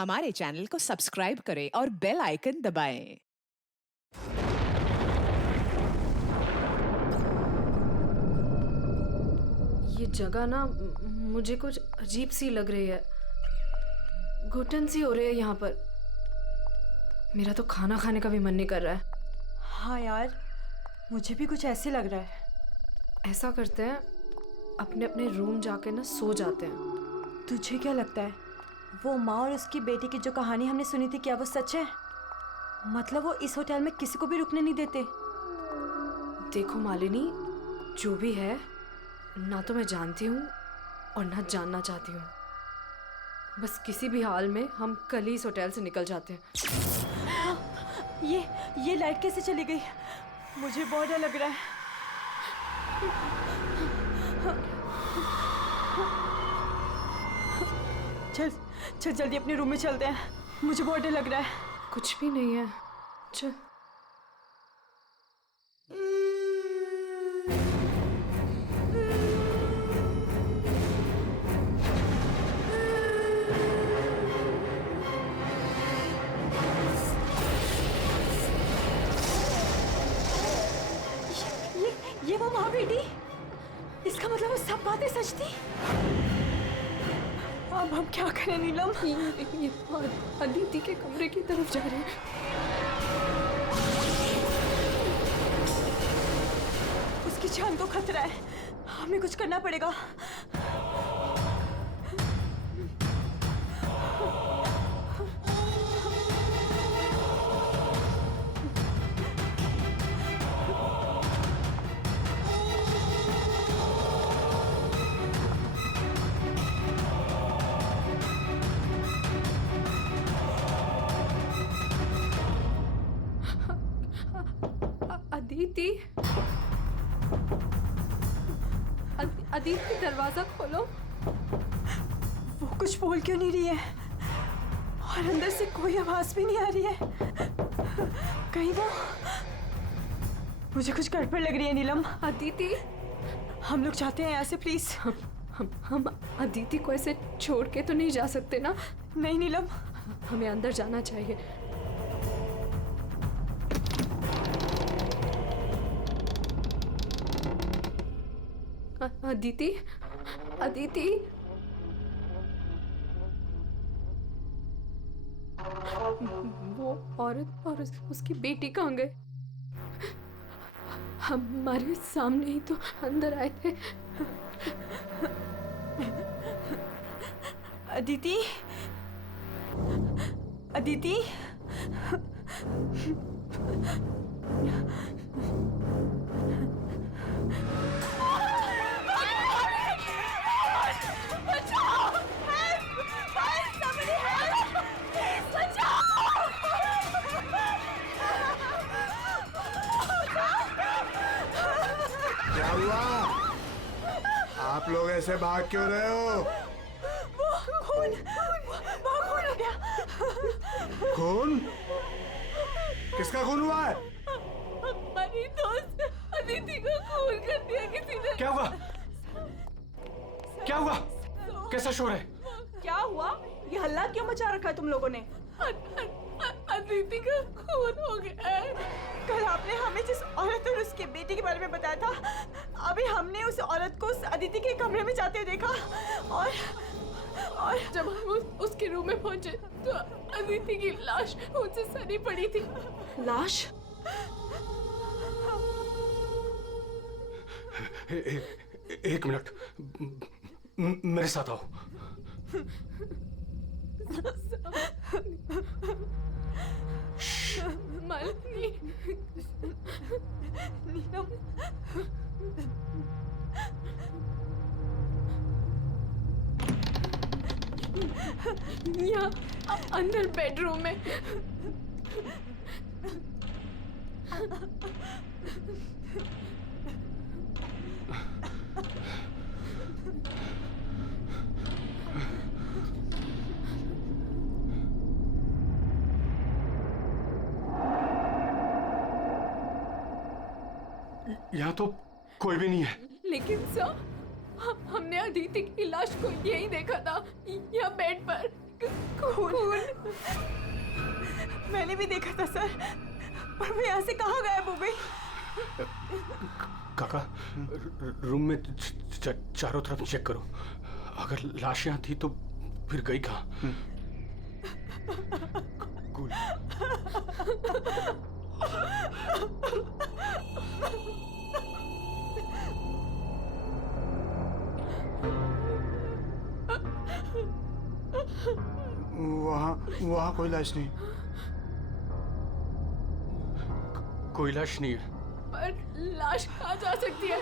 हमारे चैनल को सब्सक्राइब करें और बेल आइकन दबाएं। ये जगह ना मुझे कुछ अजीब सी लग रही है। घुटन सी हो रही है यहाँ पर। मेरा तो खाना खाने का भी मन नहीं कर रहा है। हाँ यार, मुझे भी कुछ ऐसे लग रहा है। ऐसा करते हैं, अपने अपने रूम जाके ना सो जाते हैं। तुझे क्या लगता है, वो माँ और उसकी बेटी की जो कहानी हमने सुनी थी, क्या वो सच है? मतलब वो इस होटल में किसी को भी रुकने नहीं देते। देखो मालिनी, जो भी है, ना तो मैं जानती हूँ और ना जानना चाहती हूँ। बस किसी भी हाल में हम कल ही इस होटल से निकल जाते हैं। ये लाइट कैसे चली गई? मुझे बहुत डर लग रहा है। चल चल जल्दी अपने रूम में चलते हैं, मुझे बहुत डर लग रहा है। कुछ भी नहीं है, चल। ये वो माँ बेटी, इसका मतलब वो सब बातें सच थी। अब हम क्या करें नीलम? ये अदिति के कमरे की तरफ जा रहे हैं। उसकी जान को खतरा है, हमें कुछ करना पड़ेगा। अदिति, दरवाजा खोलो। वो कुछ बोल क्यों नहीं रही है और अंदर से कोई आवाज भी नहीं आ रही है? कहीं वो, मुझे कुछ गड़बड़ लग रही है नीलम। अदिति, हम लोग जाते हैं यहाँ से प्लीज। हम अदिति को ऐसे छोड़ के तो नहीं जा सकते ना? नहीं नीलम, हमें अंदर जाना चाहिए। अदिति, अदिति, वो औरत और उसकी बेटी कहाँ गए? हमारे सामने ही तो अंदर आए थे। अदिति, अदिति, क्या हुआ? आप लोग ऐसे भाग क्यों रहे हो? खून हो गया। खून? किसका खून हुआ है? हमारी दोस्त अदिति को खून कर दिया किसी ने। क्या हुआ? क्या हुआ? कैसा शोर है? क्या हुआ? ये हल्ला क्यों मचा रखा है तुम लोगों ने? अदिति का खून हो गया है। कल आपने हमें जिस औरत और उसके बेटे के बारे में बताया था, अभी हमने उस औरत को उस अदिति के कमरे में जाते हुए देखा और जब हम उसके रूम में पहुंचे तो अदिति की लाश मुझसे सनी पड़ी थी। लाश? एक मिनट, मेरे साथ आओ। मालिनी, नीलम, यहाँ अंदर बेडरूम में। यहाँ तो कोई भी नहीं है। लेकिन सर, हमने अदिति की लाश को यही देखा था, यहाँ बेड पर खून। मैंने भी देखा था सर, पर वो यहाँ से कहाँ गायब हो गई? काका, रूम में चारों तरफ चेक करो। अगर लाश यहाँ थी तो फिर गई कहाँ? कूल। वहाँ कोई लाश नहीं। कोई लाश नहीं है। पर लाश कहाँ जा सकती है?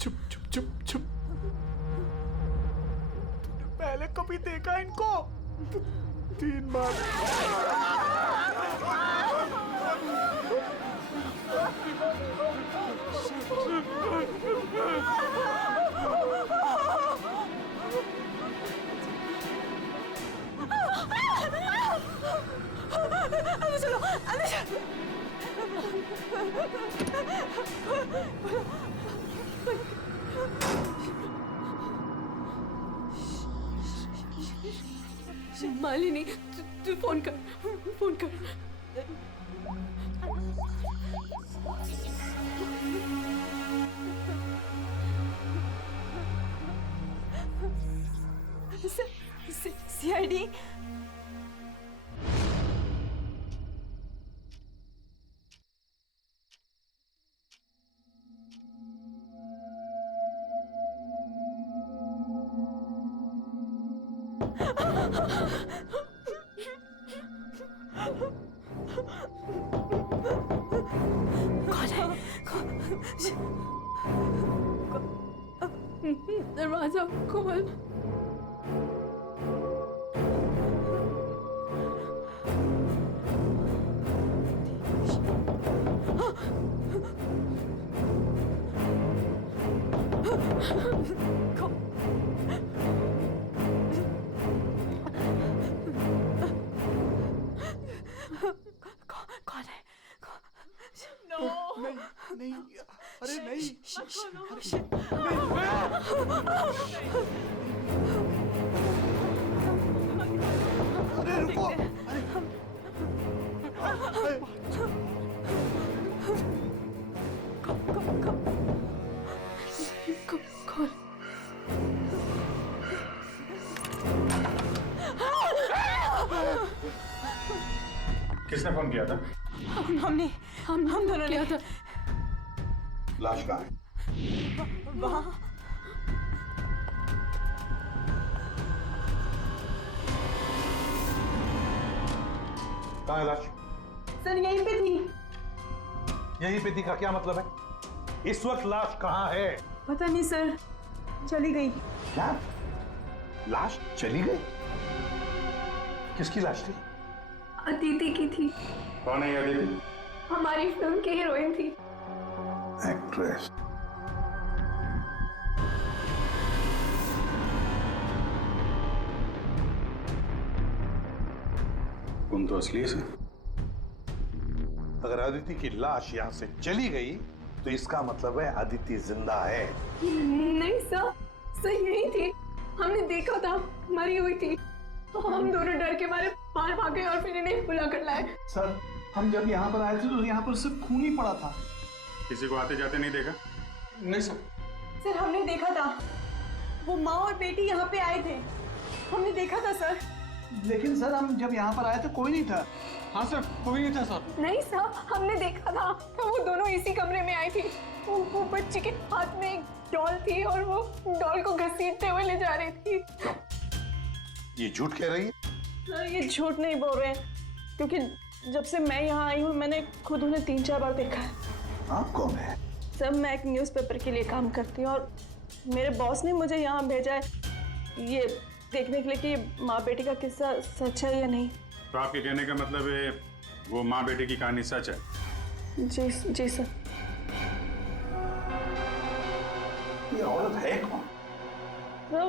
चुप चुप चुप चुप। तूने पहले कभी देखा इनको? 3 बार। अंदर चलो, अंदर चलो। मालिनी, तू फोन कर, फोन कर। सीआईडी। दरवाजा खोल। कौन है? नहीं, अरे नहीं। अरे रुको। कौन? किसने फोन किया था? हम दोनों ने किया था। लाश कहाँ है? वहाँ। कहाँ है लाश? सर यहीं पे थी। यहीं पे थी का क्या मतलब है? इस वक्त लाश कहाँ है? पता नहीं सर, चली गई। क्या? लाश चली गई? किसकी लाश थी? अदिति की थी। कौन है ये अदिति? हमारी फिल्म की हीरोइन थी। एक्ट्रेस। तुम तो असली से। अगर अदिति की लाश यहाँ से चली गई तो इसका मतलब है अदिति जिंदा है। नहीं सर, यही थी। हमने देखा था, मरी हुई थी। हम दोनों डर के मारे बाहर भागे और फिर इन्हें बुला कर लाए। सर, हम जब यहाँ पर आए थे तो यहाँ पर सिर्फ खून ही पड़ा था। किसी को आते जाते नहीं देखा? नहीं सर। सर हमने देखा था, वो माँ और बेटी यहाँ पे आए थे। हमने देखा था सर। लेकिन सर हम जब यहाँ पर आए तो कोई नहीं था। हाँ सर, कोई नहीं था सर। नहीं सर, हमने देखा था वो दोनों इसी कमरे में आई थी। वो बच्ची के हाथ में एक डॉल थी और वो डॉल को घसीटते हुए ले जा रही थी। ये झूठ कह रही है? सर ये झूठ नहीं बोल रहे हैं, क्योंकि जब से मैं यहाँ आई हूँ मैंने खुद उन्हें 3-4 बार देखा है। आप कौन है? सर मैं एक न्यूज़पेपर के लिए काम करती हूँ और मेरे बॉस ने मुझे यहाँ भेजा है ये देखने के लिए कि माँ बेटी का किस्सा सच है या नहीं। तो आपके कहने का मतलब है वो माँ बेटे की कहानी सच है? जी सर। ये औरत है कौन? सर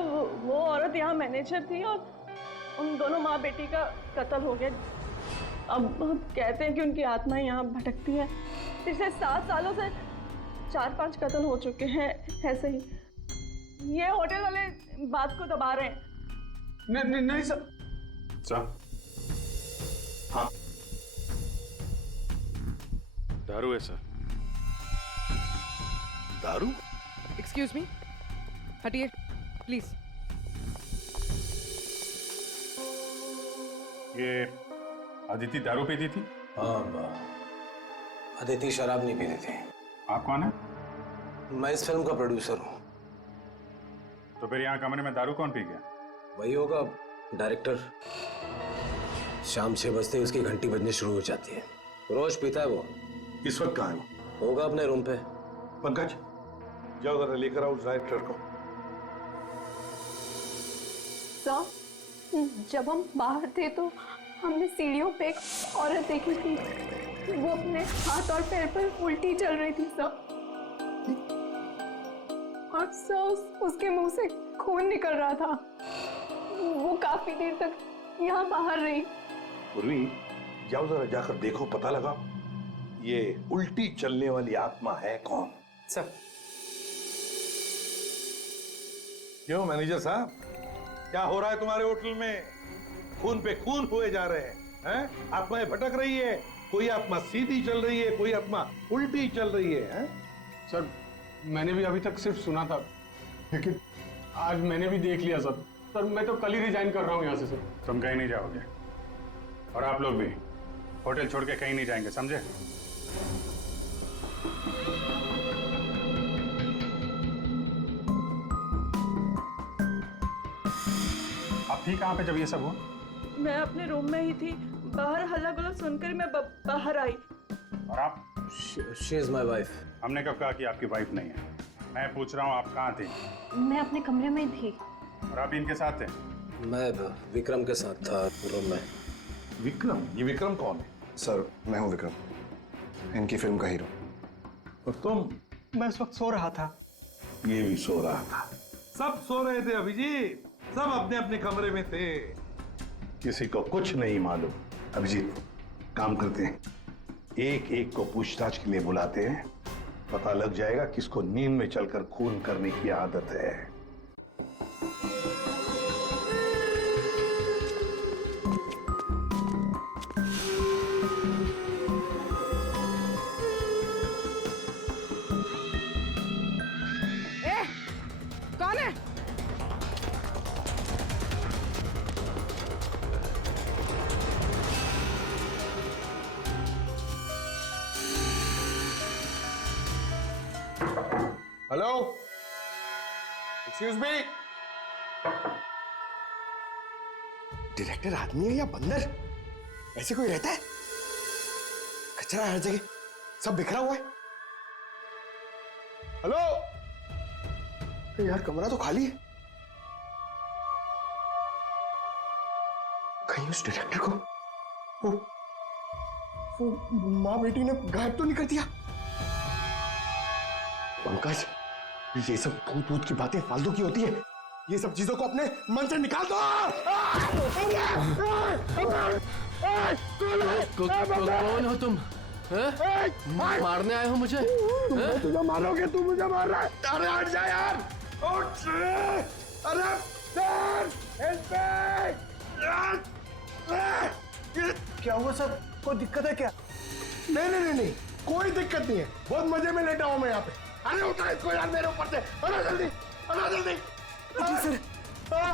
वो औरत यहाँ मैनेजर थी और उन दोनों माँ बेटी का कत्ल हो गया। अब कहते हैं कि उनकी आत्मा यहाँ भटकती है। पिछले 7 सालों से 4-5 कत्ल हो चुके हैं ऐसे ही। ये होटल वाले बात को दबा रहे हैं। नहीं सर। सर, हाँ दारू है सर। दारू? एक्सक्यूज मी, हटिए प्लीज। ये अदिति दारू पीती थी? हाँ, अदिति शराब नहीं पीती थी। आप कौन है? मैं इस फिल्म का प्रोड्यूसर हूँ। तो फिर यहाँ कमरे में दारू कौन पी गया? वही होगा डायरेक्टर। शाम 6 बजते ही उसकी घंटी बजनी शुरू हो जाती है। रोज पीता है वो। इस वक्त कहाँ है वो? होगा अपने रूम पे। पंकज, जाओ जरा लेकर आओ उस डायरेक्टर को। सर जब हम बाहर थे तो हमने सीढ़ियों पे एक औरत देखी थी। वो अपने हाथ और पैर पर उल्टी चल रही थी सर। और सर उसके मुंह से खून निकल रहा था। वो काफी देर तक यहाँ बाहर रही। पूर्वी, जाओ जरा जाकर देखो, पता लगाओ ये उल्टी चलने वाली आत्मा है कौन। सर। क्यों मैनेजर साहब, क्या हो रहा है तुम्हारे होटल में? खून पे खून हुए जा रहे हैं? आत्माएं भटक रही है। कोई आत्मा सीधी चल रही है, कोई आत्मा उल्टी चल रही है? सर मैंने भी अभी तक सिर्फ सुना था, लेकिन आज मैंने भी देख लिया सर। सर मैं तो कल ही रिजाइन कर रहा हूँ यहाँ से सर। तुम कहीं नहीं जाओगे और आप लोग भी होटल छोड़ के कहीं नहीं जाएंगे, समझे? आप थी कहाँ पे जब ये सब हुआ? मैं अपने रूम में ही थी। बाहर हल्ला गुल्ला सुनकर मैं बाहर आई। और आप? She is my wife. हमने कब कहा कि आपकी वाइफ नहीं है? मैं पूछ रहा हूँ आप कहाँ थे? मैं अपने कमरे में थी। और आप इनके साथ थे? मैं विक्रम के साथ था रूम में। विक्रम? ये विक्रम कौन है? सर मैं हूँ विक्रम, इनकी फिल्म का हीरो। और तुम? मैं इस वक्त सो रहा था। ये भी सो रहा था। सब सो रहे थे अभिजीत, सब अपने अपने कमरे में थे। किसी को कुछ नहीं मालूम। अभिजीत, काम करते हैं, एक एक को पूछताछ के लिए बुलाते हैं। पता लग जाएगा किसको नींद में चलकर खून करने की आदत है। कौन है? Hello, excuse me. डायरेक्टर आदमी है या बंदर? ऐसे कोई रहता है? कचरा हर जगह, सब बिखरा हुआ है। हेलो, यार कमरा तो खाली है। कहीं उस डायरेक्टर को वो माँ बेटी ने गायब तो नहीं कर दिया? पंकज, ये सब भूत भूत की बातें फालतू की होती है। ये सब चीजों को अपने मन से निकाल दो। कौन हो तुम? मारने आए हो मुझे? तुम तुझे मारोगे, तू मुझे मार रहा है। अरे हट जा यार, उठ। अरे सर, क्या हुआ सर? कोई दिक्कत है क्या? नहीं नहीं नहीं नहीं, कोई दिक्कत नहीं है। बहुत मजे में लेटा हूं मैं यहाँ पे। अरे उठा इसको यार मेरे ऊपर से। अरे जल्दी, अरे जल्दी। सर,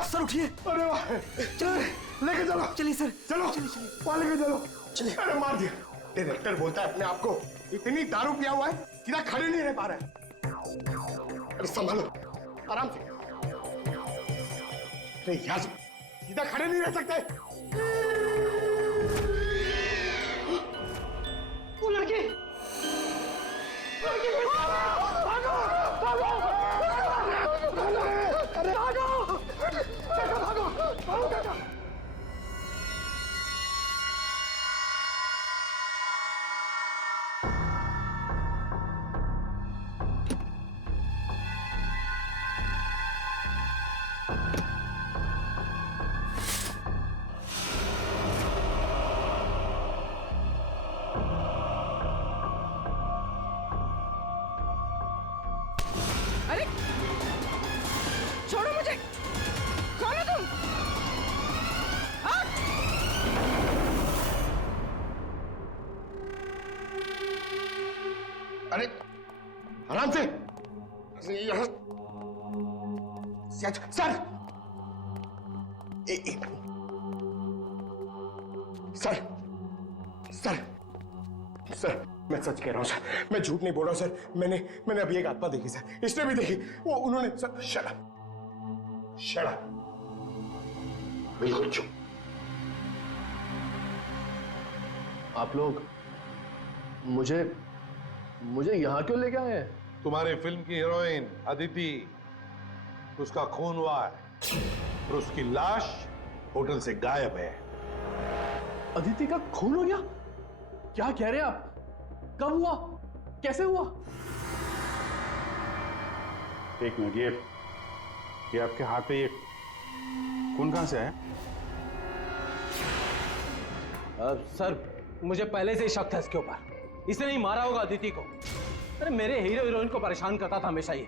सर उठिए। अरे वाह, लेके चलो। चलिए सर। चलो वहाँ लेके चलो। चलिए। अरे मार दिया। डायरेक्टर बोलता है अपने आप को इतनी दारू पिया हुआ है सीधा खड़े नहीं रह पा रहा है। अरे संभालो आराम से। अरे यार सीधा खड़े नहीं रह सकते। वो लड़की भागो भागो अरे भागो भागो भागो भागो। अरे छोड़ो मुझे, कौन हो तुम? अरे आराम से। यहाँ सर सर सर सर मैं सच कह रहा हूँ सर, मैं झूठ नहीं बोल रहा हूँ सर। मैंने अभी एक आत्मा देखी सर, इसने भी देखी। वो उन्होंने सर शट अप बिल्कुल चुप। आप लोग मुझे यहाँ क्यों लेके आए हैं? तुम्हारी फिल्म की हीरोइन अदिति, उसका खून हुआ है और उसकी लाश होटल से गायब है। अदिति का खून हो गया? क्या कह रहे हैं आप? कब हुआ? कैसे हुआ? एक मिनट, ये आपके हाथ पे ये खून कहां से आया? सर मुझे पहले से ही शक था इसके ऊपर। इसने नहीं मारा होगा अदिति को। अरे मेरे हीरो हीरोइन को परेशान करता था हमेशा ये।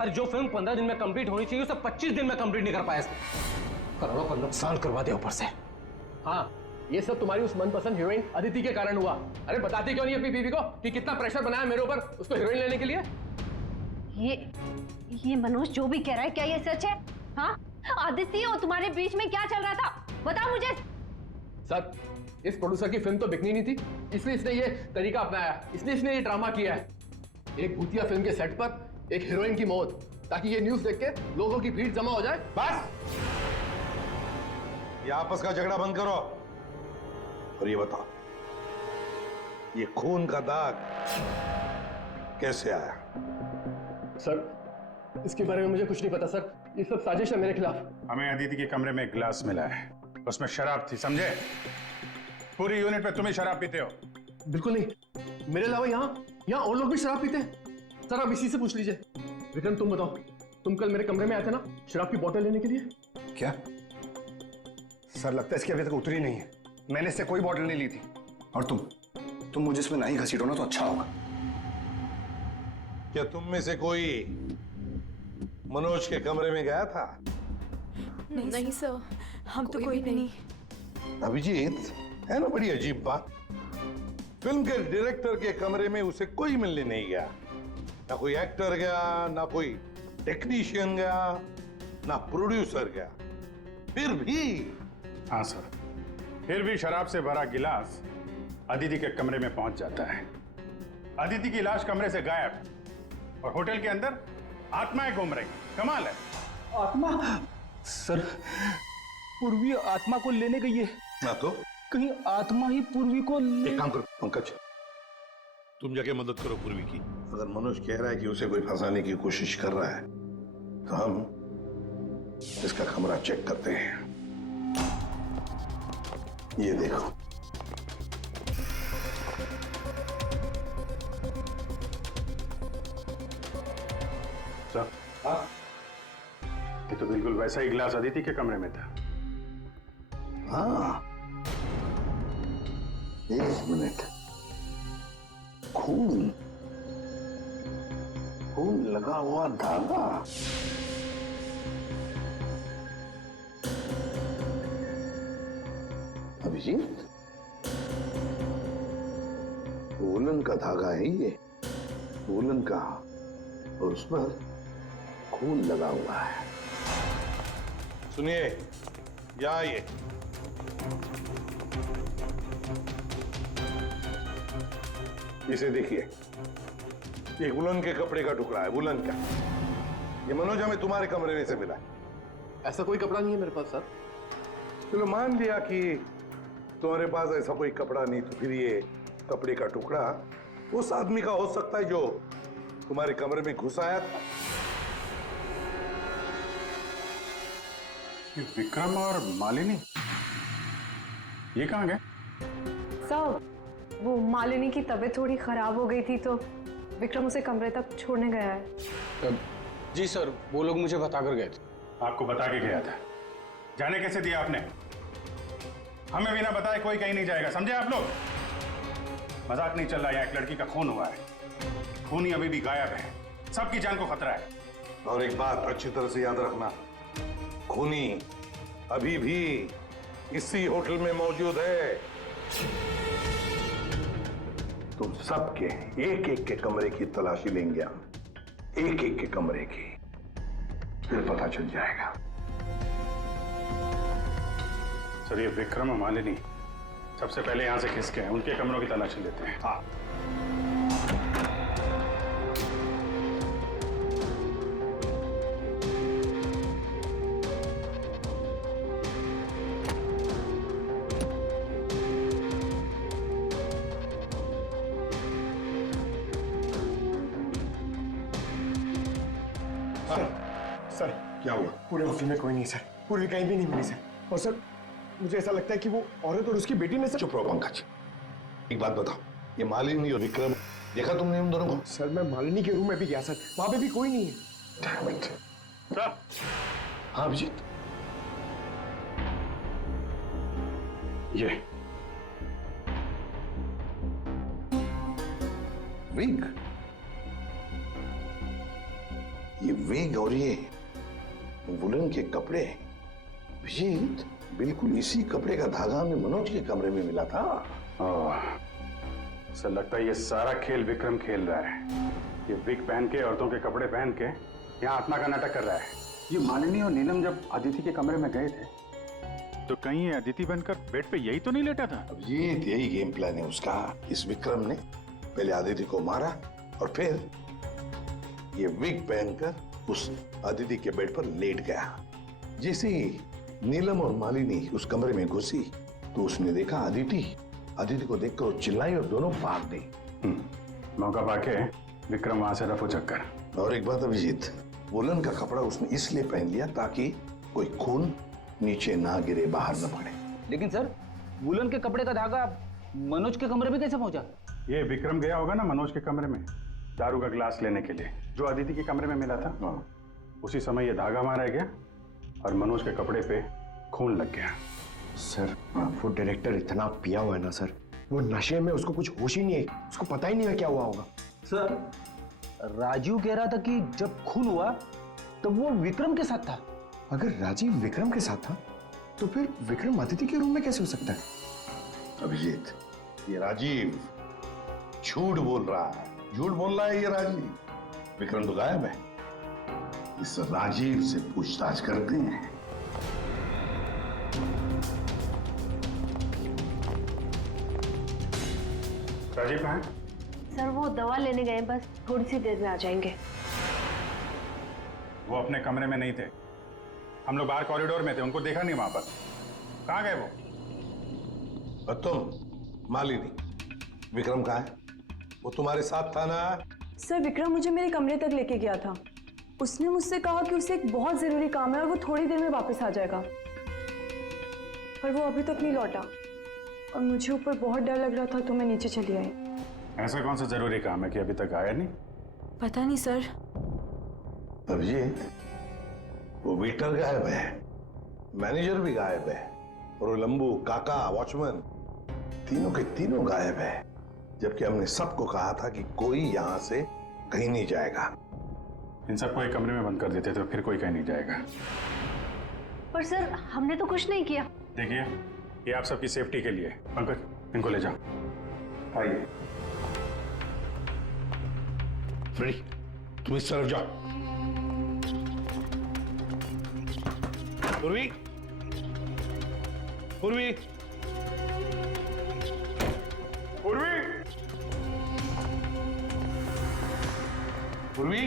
अरे जो फिल्म 15 दिन में कंप्लीट होनी चाहिए उसे 25 दिन में कंप्लीट नहीं कर पाया इसने। करोड़ों का नुकसान करवा दिया ऊपर से। हाँ, ये सब तुम्हारी उस मनपसंद हीरोइन अदिति के कारण हुआ। अरे बताती क्यों नहीं अपनी बीवी को कि कितना प्रेशर बनाया मेरे ऊपर उसको हीरोइन लेने के लिए? ये मनोज जो भी कह रहा है, क्या ये सच है? हाँ, आदित्य और तुम्हारे बीच में क्या चल रहा था? बताओ मुझे। सर, इस प्रोड्यूसर की फिल्म तो बिकनी नहीं थी, इसलिए इसने ये तरीका अपनाया, इसने ये ड्रामा किया है। एक भूतिया फिल्म के सेट पर एक हीरोइन की मौत, ताकि ये न्यूज़ देख के लोगों की भीड़ जमा हो जाए। बस ये आपस का झगड़ा बंद करो और ये बताओ, ये खून का दाग कैसे आया? सर, इसके बारे में मुझे कुछ नहीं पता सर। ये सब साजिश है मेरे खिलाफ। हमें अदिति के कमरे में एक गिलास मिला है, उसमें शराब थी, समझे? पूरी यूनिट पे तुम ही शराब पीते हो। बिल्कुल नहीं, मेरे अलावा यहाँ और लोग भी शराब पीते हैं। सर आप इसी से पूछ लीजिए। विक्रम तुम बताओ, तुम कल मेरे कमरे में आए थे ना शराब की बोतल लेने के लिए? क्या सर, लगता है इसकी अभी तक उतरी नहीं है। मैंने इससे कोई बोतल नहीं ली थी। और तुम मुझे इसमें नहीं घसीटो ना तो अच्छा होगा। क्या तुम में से कोई मनोज के कमरे में गया था? नहीं सर, हम तो कोई भी नहीं। अभिजीत, है ना बड़ी अजीब बात। फिल्म के डायरेक्टर के कमरे में उसे कोई मिलने नहीं गया। ना कोई एक्टर गया, ना कोई टेक्नीशियन गया, ना प्रोड्यूसर गया। फिर भी हाँ सर, फिर भी शराब से भरा गिलास अदिति के कमरे में पहुंच जाता है। अदिति की लाश कमरे से गायब और होटल के अंदर आत्माएं घूम रही। कमाल है। आत्मा? सर, पूर्वी आत्मा को लेने गई है। ना तो कहीं आत्मा ही पूर्वी को एक काम करो पंकज, तुम जाके मदद करो पूर्वी की। अगर मनोज कह रहा है कि उसे कोई फंसाने की कोशिश कर रहा है तो हम इसका कमरा चेक करते हैं। ये देखो, सर ये तो बिल्कुल वैसा ही गिलास अदिति के कमरे में था। हाँ, एक मिनट। खून लगा हुआ धागा। अभिजीत, वूलन का धागा है ये, वूलन का, और उस पर खून लगा हुआ है। सुनिए, या ये इसे देखिए, ये वुलन के कपड़े का टुकड़ा है, वुलन का। ये मनोज हमें तुम्हारे कमरे में से मिला है। ऐसा कोई कपड़ा नहीं है मेरे पास सर। चलो मान लिया कि तुम्हारे पास ऐसा कोई कपड़ा नहीं, तो फिर ये कपड़े का टुकड़ा उस आदमी का हो सकता है जो तुम्हारे कमरे में घुस आया था। ये विक्रम और मालिनी ये कहाँ गए? सर, वो मालिनी की तबीयत थोड़ी खराब हो गई थी तो विक्रम उसे कमरे तक छोड़ने गया है। जी सर, वो लोग मुझे बता कर गए थे। आपको बता के गया था? जाने कैसे दिया आपने? हमें बिना बताए कोई कहीं नहीं जाएगा, समझे आप लोग? मजाक नहीं चल रहा है, एक लड़की का खून हुआ है, खूनी अभी भी गायब है, सबकी जान को खतरा है। और एक बात अच्छी तरह से याद रखना, खूनी अभी भी इसी होटल में मौजूद है। तुम सबके एक एक के कमरे की तलाशी लेंगे हम, एक एक के कमरे की, फिर पता चल जाएगा। सर, ये विक्रम और मालिनी सबसे पहले यहां से खिसके हैं, उनके कमरों की तलाशी लेते हैं। हाँ। सर, क्या हुआ? पूरे ऑफिस में कोई नहीं सर, पूरी कहीं भी नहीं मिली सर। और सर, मुझे ऐसा लगता है कि वो औरत और उसकी बेटी ने सर। चुप रहो पंकज, एक बात बताओ, ये मालिनी और विक्रम देखा तुमने उन दोनों को? सर, मैं मालिनी के रूम में भी गया सर, वहां पे भी कोई नहीं है। सर, हाँ अभिजीत, ये विग, ये विग और ये वुलन के कपड़े, अभिजीत बिल्कुल इसी कपड़े का धागा हमें मनोज के कमरे में मिला था। सर, लगता है ये सारा खेल विक्रम खेल रहा है। ये विग पहन के, औरतों के कपड़े पहन के यहाँ आत्मा का नाटक कर रहा है। ये मालिनी और नीलम जब अदिति के कमरे में गए थे तो कहीं ये अदिति बनकर बेड पे यही तो नहीं लेटा था? अभिजीत, यही गेम प्लान है उसका। इस विक्रम ने पहले अदिति को मारा और फिर ये विग पहनकर उस अदिति के बेड पर लेट गया। जैसे ही नीलम और मालिनी उस कमरे में घुसी तो उसने देखा अदिति को देखकर वो चिल्लाई और दोनों भाग गई। मौका पाके विक्रम वहां से रफू चक्कर। और एक बात अभिजीत, वुलन का कपड़ा उसने इसलिए पहन लिया ताकि कोई खून नीचे ना गिरे, बाहर न पड़े। लेकिन सर, वुलन के कपड़े का धागा मनोज के कमरे में कैसे पहुंचा? ये विक्रम गया होगा ना मनोज के कमरे में दारू का गिलास लेने के लिए, जो अदिति के कमरे में मिला था। उसी समय ये धागा मारा गया और मनोज के कपड़े पे खून लग गया। सर, वो डायरेक्टर इतना पिया हुआ है ना सर, वो नशे में उसको कुछ होश ही नहीं है, उसको पता ही नहीं है क्या हुआ होगा। सर, राजू कह रहा था कि जब खून हुआ तो वो विक्रम के साथ था। अगर राजीव विक्रम के साथ था तो फिर विक्रम अदिति के रूम में कैसे हो सकता है? अभिजीत, ये राजीव झूठ बोल रहा है, झूठ बोल रहा है ये राजीव। विक्रम तो गायब है, इस राजीव से पूछताछ करते हैं। राजीव कहाँ है? सर, वो दवा लेने गए, बस थोड़ी सी देर में आ जाएंगे। वो अपने कमरे में नहीं थे, हम लोग बाहर कॉरिडोर में थे, उनको देखा नहीं वहां पर। कहाँ गए वो? और तुम मालिनी, विक्रम कहाँ है? वो तुम्हारे साथ था ना? सर, विक्रम मुझे मेरे कमरे तक लेके गया था। उसने मुझसे कहा कि उसे एक बहुत जरूरी काम है और वो थोड़ी देर में वापस आ जाएगा, पर वो अभी तक नहीं लौटा और मुझे ऊपर बहुत डर लग रहा था तो मैं नीचे चली आई। ऐसा कौन सा जरूरी काम है कि अभी तक आया नहीं? पता नहीं सर। अभिजीत, वो वेटर गायब है, मैनेजर भी गायब है और वो लंबू, काका, वॉचमैन तीनों के तीनों गायब है, जबकि हमने सबको कहा था कि कोई यहां से कहीं नहीं जाएगा। इन सबको एक कमरे में बंद कर देते तो फिर कोई कहीं नहीं जाएगा। पर सर, हमने तो कुछ नहीं किया। देखिए, ये आप सबकी सेफ्टी के लिए। पंकज, इनको ले जाओ। आइए। फ्री, तुम इस तरफ जाओ। पूर्वी, पूर्वी, पूर्वी, पूर्वी,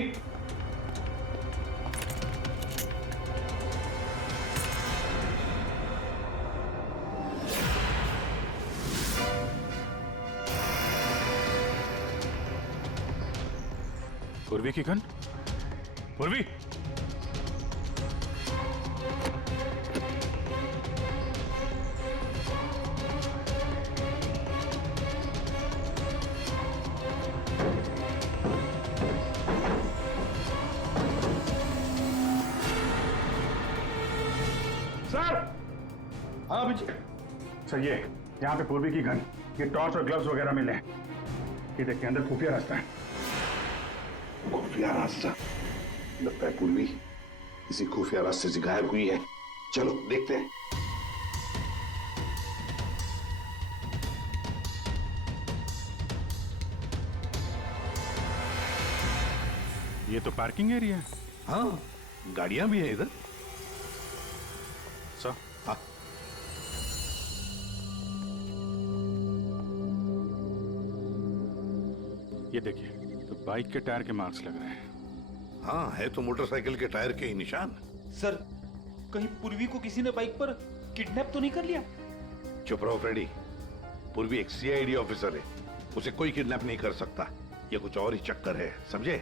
पूर्वी की गन। पूर्वी, सर। हाँ अभिजीत। सर ये यहाँ पे पूर्वी की गन, ये टॉर्च और ग्लव्स वगैरह मिले हैं। ये देखिए अंदर खुफिया रास्ता है। खुफिया रास्ता? लगता है पूर्वी किसी खुफिया रास्ते से गायब हुई है। चलो देखते हैं। ये तो पार्किंग एरिया है। हाँ, गाड़ियां भी हैं इधर। सर हाँ। ये देखिए, तो बाइक के टायर के मार्क्स लग रहे हैं। हाँ, है तो मोटरसाइकिल के टायर के ही निशान। सर, कहीं पूर्वी को किसी ने बाइक पर किडनैप तो नहीं कर लिया? चुप रहो फ्रेडी। पूर्वी एक सीआईडी ऑफिसर है, उसे कोई किडनैप नहीं कर सकता। ये कुछ और ही चक्कर है, समझे?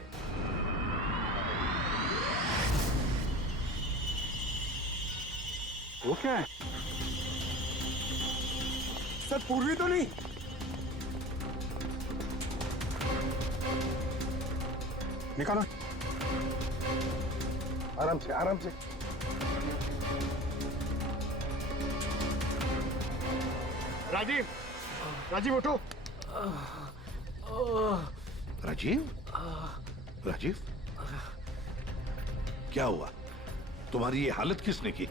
वो क्या है? सर पूर्वी तो नहीं? निकालो। आराम से, आराम से। राजीव, राजीव उठो। राजीव? राजीव? क्या हुआ? तुम्हारी ये हालत किसने की?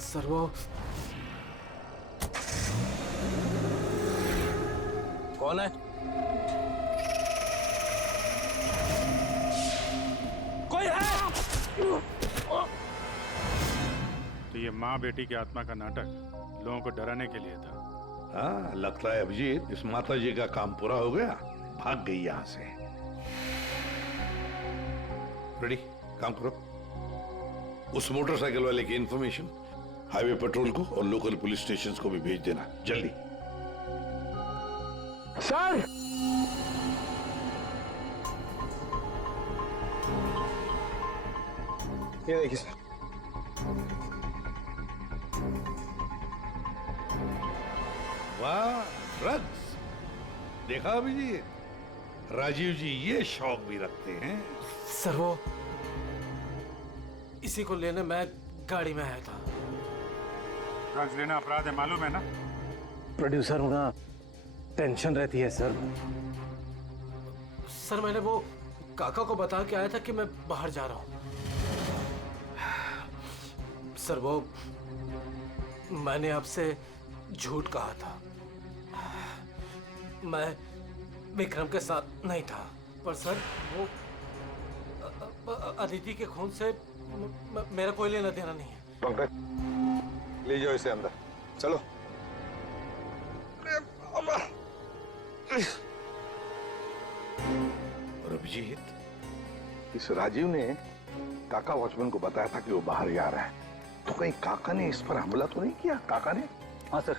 सर वो कौन है? कोई है? तो ये माँ बेटी की आत्मा का नाटक लोगों को डराने के लिए था। हाँ, लगता है अभिजीत इस माता जी का काम पूरा हो गया, भाग गई यहां से। रेडी, काम करो। उस मोटरसाइकिल वाले की इंफॉर्मेशन हाईवे पेट्रोल को और लोकल पुलिस स्टेशंस को भी भेज देना, जल्दी। सर! ये देखिए सर। वाह, ड्रग्स! देखा अभिजीत, राजीव जी ये शौक भी रखते हैं। सर वो इसी को लेने मैं गाड़ी में आया था। ड्रग्स लेना अपराध है, मालूम है ना? प्रोड्यूसर होना टेंशन रहती है सर। सर मैंने वो काका को बता के आया था कि मैं बाहर जा रहा हूं। सर वो मैंने आपसे झूठ कहा था। मैं विक्रम के साथ नहीं था, पर सर वो अदिति के खून से मेरा कोई लेना देना नहीं है। पंकज, ले जाओ इसे अंदर। चलो। और अभिजीत, इस राजीव ने काका वॉचमैन को बताया था कि वो बाहर जा रहा है, तो कहीं काका ने इस पर हमला तो नहीं किया? काका ने? हाँ सर,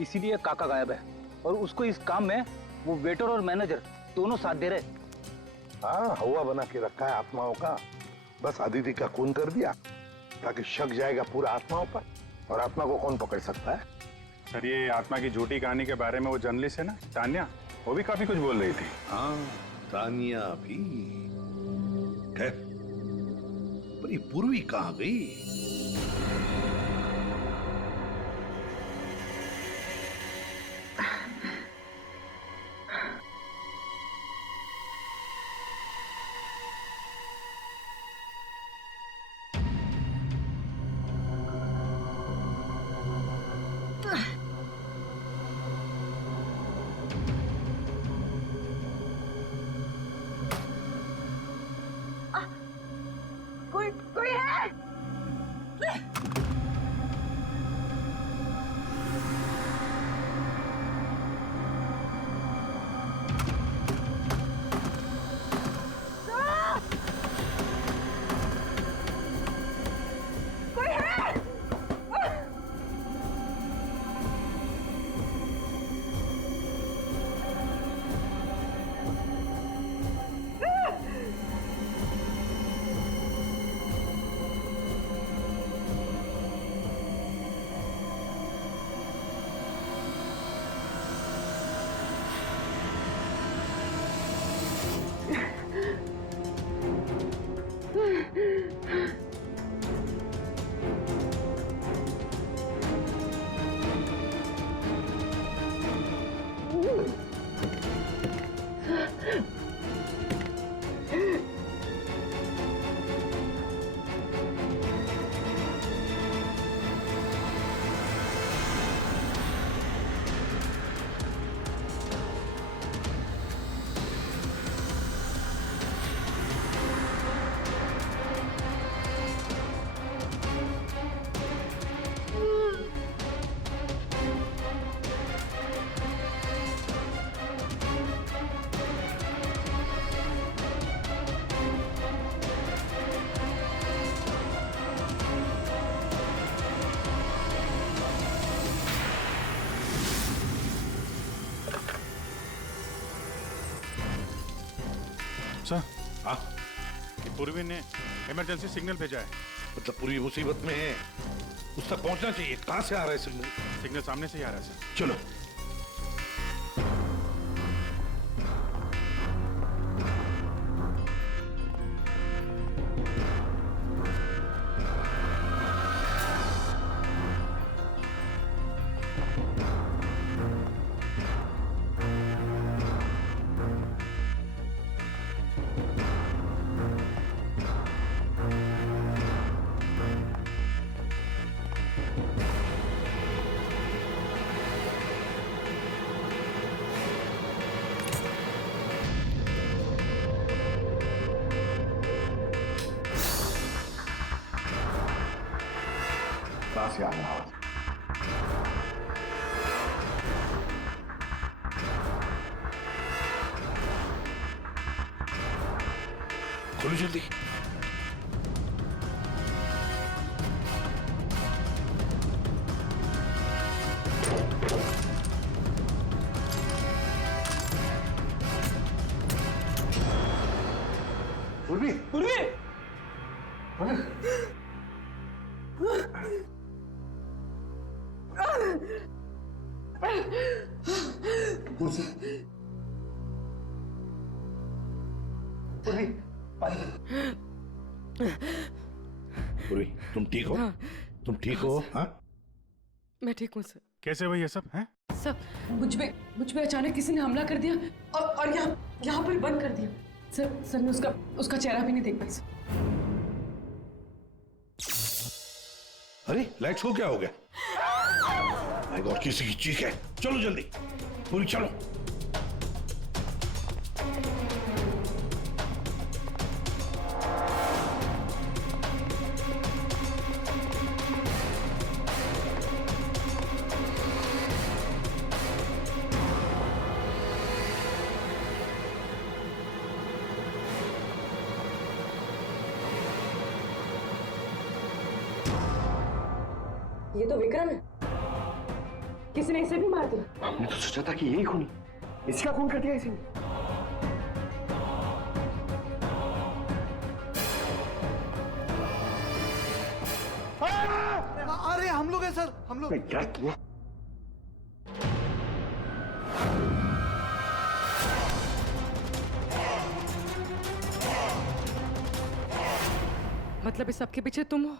इसीलिए काका गायब है और उसको इस काम में वो वेटर और मैनेजर दोनों साथ दे रहे। हाँ, हवा बना के रखा है आत्माओं का। बस अदिति का खून कर दिया ताकि शक जाएगा पूरा आत्माओं पर, और आत्मा को कौन पकड़ सकता है? सर ये आत्मा की झूठी कहानी के बारे में वो जर्नलिस्ट है ना, तान्या, वो भी काफी कुछ बोल रही थी। हाँ, तानिया भी। खैर, पर ये पूर्वी कहाँ गई? कोई है? सर, हाँ पूर्वी ने इमरजेंसी सिग्नल भेजा है। मतलब पूरी मुसीबत में है, उस तक पहुंचना चाहिए। कहां से आ रहा है सिग्नल? सिग्नल सामने से ही आ रहा है सर। चलो। कहां से आ रहा है? खोलो जल्दी। पूर्वी, पूर्वी। पूर्वी, तुम ठीक हो? हाँ। तुम ठीक हो? हाँ? मैं ठीक हूँ सर। कैसे हुई ये सब हैं? सब मुझ पे अचानक किसी ने हमला कर दिया और यहाँ पर बंद कर दिया। सर मैं उसका चेहरा भी नहीं देख पाई सर। अरे लाइट्स को क्या हो गया? माय गॉड, किसी की चीख है। चलो जल्दी, पूरी चलो। ये तो विक्रम है। किसी ने इसे भी मार दिया। हमने तो सोचा था कि यही खूनी, इसका खून कर दिया इसी ने। अरे हम लोग हैं सर, हम लोग। क्या किया? मतलब इस सबके पीछे तुम हो?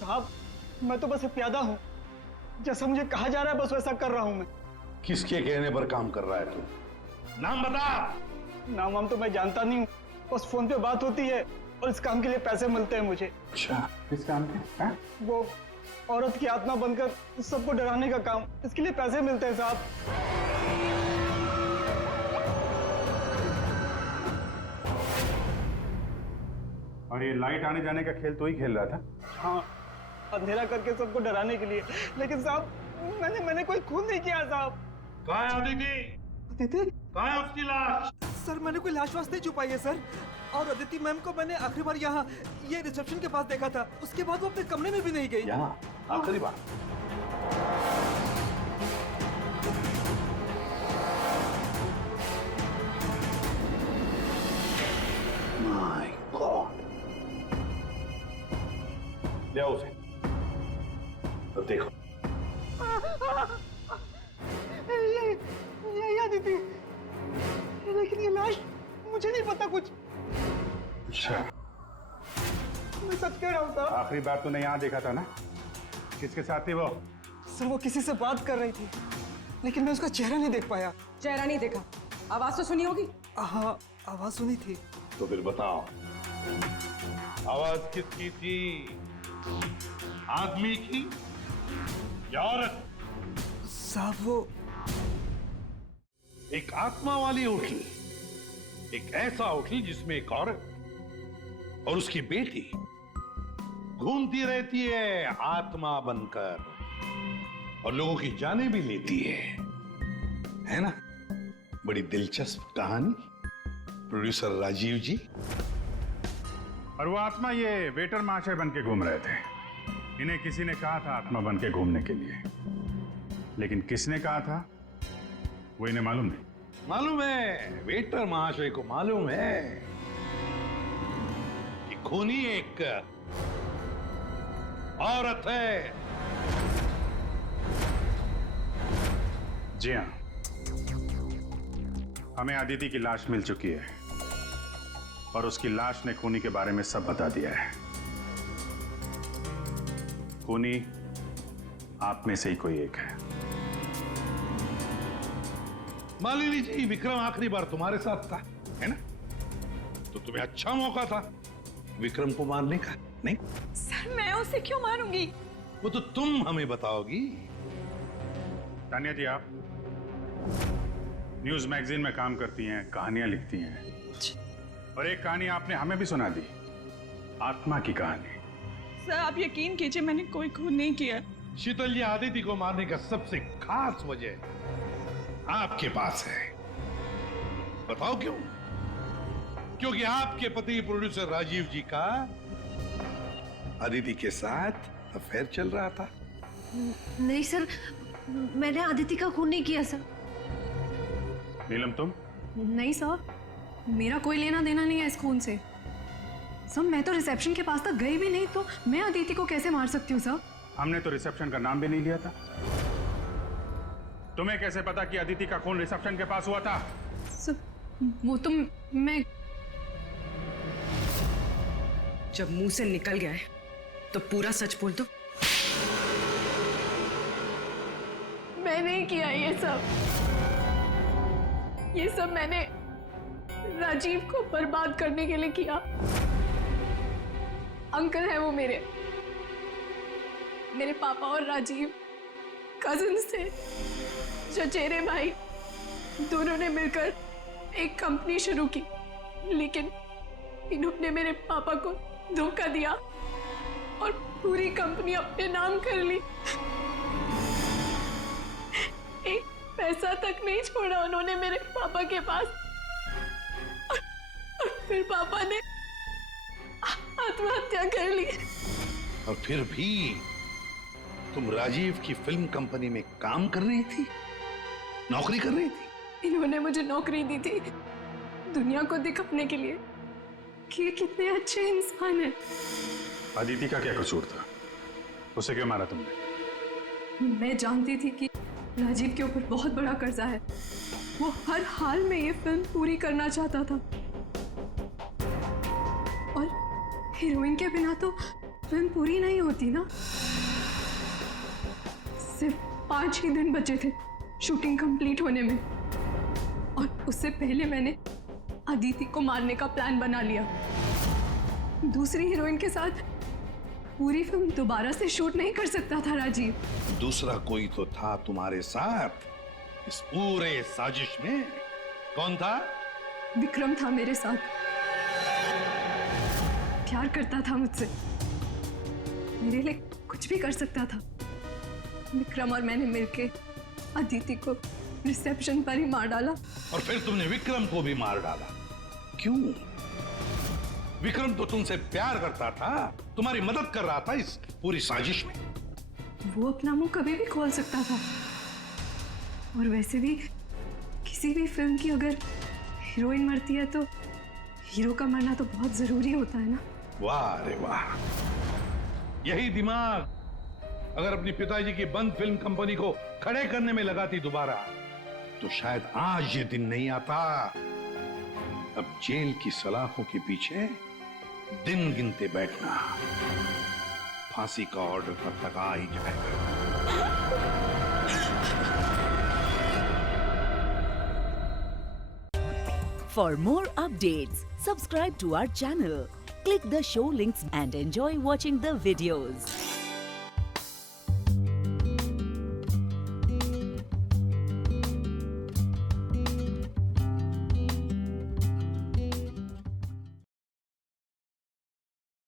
साहब, मैं तो बस एक प्यादा हूँ। जैसा मुझे कहा जा रहा है बस वैसा कर रहा हूँ मैं। किसके कहने पर काम कर रहा है तू? नाम बता। नाम वाम तो मैं जानता नहीं हूँ, बस फोन पे बात होती है और इस काम के लिए पैसे मिलते हैं मुझे। अच्छा, किस काम के? हाँ? वो औरत की आत्मा बनकर सबको डराने का काम, इसके लिए पैसे मिलते हैं साहब। और ये लाइट आने जाने का खेल तो ही खेल रहा था? हाँ, अंधेरा करके सबको डराने के लिए। लेकिन साहब मैंने कोई खून नहीं किया साहब। कहाँ है अदिति? अदिति? कहाँ है उसकी लाश? सर मैंने कोई लाश वाश नहीं छुपाई है सर। और अदिति मैम को मैंने आखिरी बार यहाँ ये रिसेप्शन के पास देखा था। उसके बाद वो अपने कमरे में भी नहीं गई। यहाँ आखिरी बार? My God. ले आओ उसे। अब देखो। ये अदिति, लेकिन ये लाश मुझे नहीं पता कुछ। अच्छा, मैं सच कह रहा हूँ साहब। आखिरी बार तूने यहाँ देखा था ना? किसके साथ थी वो? सर वो किसी से बात कर रही थी, लेकिन मैं उसका चेहरा नहीं देख पाया। चेहरा नहीं देखा, आवाज तो सुनी होगी? हाँ, आवाज सुनी थी। तो फिर बताओ, आवाज किसकी थी? आदमी की या औरत? साहब वो एक आत्मा वाली उठी एक ऐसा होटल जिसमें एक औरत और उसकी बेटी घूमती रहती है आत्मा बनकर और लोगों की जाने भी लेती है ना? बड़ी दिलचस्प कहानी प्रोड्यूसर राजीव जी। और वो आत्मा ये वेटर महाशय बन के घूम रहे थे। इन्हें किसी ने कहा था आत्मा बन के घूमने के लिए, लेकिन किसने कहा था वो इन्हें मालूम नहीं। मालूम है, वेटर महाशय को मालूम है कि खूनी एक औरत है। जी हाँ, हमें अदिति की लाश मिल चुकी है और उसकी लाश ने खूनी के बारे में सब बता दिया है। खूनी आप में से ही कोई एक है। मालिनी जी, विक्रम आखिरी बार तुम्हारे साथ था, है ना? तो तुम्हें अच्छा मौका था विक्रम को मारने का, नहीं? सर, मैं उसे क्यों मारूंगी? वो तो तुम हमें बताओगी। तानिया जी, आप न्यूज मैगजीन में काम करती हैं, कहानियां लिखती हैं, और एक कहानी आपने हमें भी सुना दी, आत्मा की कहानी। सर, आप यकीन कीजिए, मैंने कोई खून नहीं किया। शीतल जी, आदिति को मारने का सबसे खास वजह आपके पास है। बताओ क्यों? क्योंकि आपके पति प्रोड्यूसर राजीव जी का आदिति के साथ अफेयर चल रहा था। नहीं सर, मैंने आदिति का खून नहीं किया सर। नीलम, तुम? नहीं सर, मेरा कोई लेना देना नहीं है इस खून से। सर, मैं तो रिसेप्शन के पास तक गई भी नहीं, तो मैं अदिति को कैसे मार सकती हूँ सर? हमने तो रिसेप्शन का नाम भी नहीं लिया था। तुम्हें कैसे पता कि अदिति का खून रिसेप्शन के पास हुआ था? सर, वो तो मैं जब मुंह से निकल गया है तो पूरा सच बोल दो। मैं नहीं किया ये सब। ये सब मैंने राजीव को बर्बाद करने के लिए किया। अंकल है वो मेरे पापा और राजीव कजिन्स थे, चचेरे भाई। दोनों ने मिलकर एक कंपनी शुरू की, लेकिन इन्होंने मेरे पापा को धोखा दिया और पूरी कंपनी अपने नाम कर ली। एक पैसा तक नहीं छोड़ा उन्होंने मेरे पापा के पास। और फिर पापा ने आत्महत्या कर ली। और फिर भी तुम राजीव की फिल्म कंपनी में काम कर रही थी, नौकरी कर रही थी। इन्होंने मुझे नौकरी दी थी दुनिया को दिखाने के लिए कि ये कितने अच्छे इंसान हैं। अदिति का क्या कसूर था? उसे क्यों मारा तुमने? मैं जानती थी कि राजीव के ऊपर बहुत बड़ा कर्जा है। वो हर हाल में ये फिल्म पूरी करना चाहता था, और हीरोइन के बिना तो फिल्म पूरी नहीं होती ना। सिर्फ 5 ही दिन बचे थे शूटिंग कंप्लीट होने में, और उससे पहले मैंने अदिति को मारने का प्लान बना लिया। दूसरी हीरोइन के साथ पूरी फिल्म दोबारा से शूट नहीं कर सकता था राजीव। दूसरा कोई तो था तुम्हारे साथ इस पूरे साजिश में। कौन था? विक्रम था मेरे साथ। प्यार करता था मुझसे, मेरे लिए कुछ भी कर सकता था। विक्रम और मैंने मिलके अदिति को रिसेप्शन पर ही मार डाला। और फिर तुमने विक्रम को भी मार डाला। क्यों? विक्रम तो तुमसे प्यार करता था, तुम्हारी मदद कर रहा था इस पूरी साजिश में। वो अपना मुंह कभी भी खोल सकता था, और वैसे भी किसी भी फिल्म की अगर हीरोइन मरती है तो हीरो का मरना तो बहुत जरूरी होता है ना। वाह रे वाह, यही दिमाग अगर अपनी पिताजी की बंद फिल्म कंपनी को खड़े करने में लगाती दोबारा, तो शायद आज ये दिन नहीं आता। अब जेल की सलाखों के पीछे दिन गिनते बैठना। फांसी का ऑर्डर तब तक आ ही जाएगा। For more updates, subscribe to our channel, click the show links and enjoy watching the videos.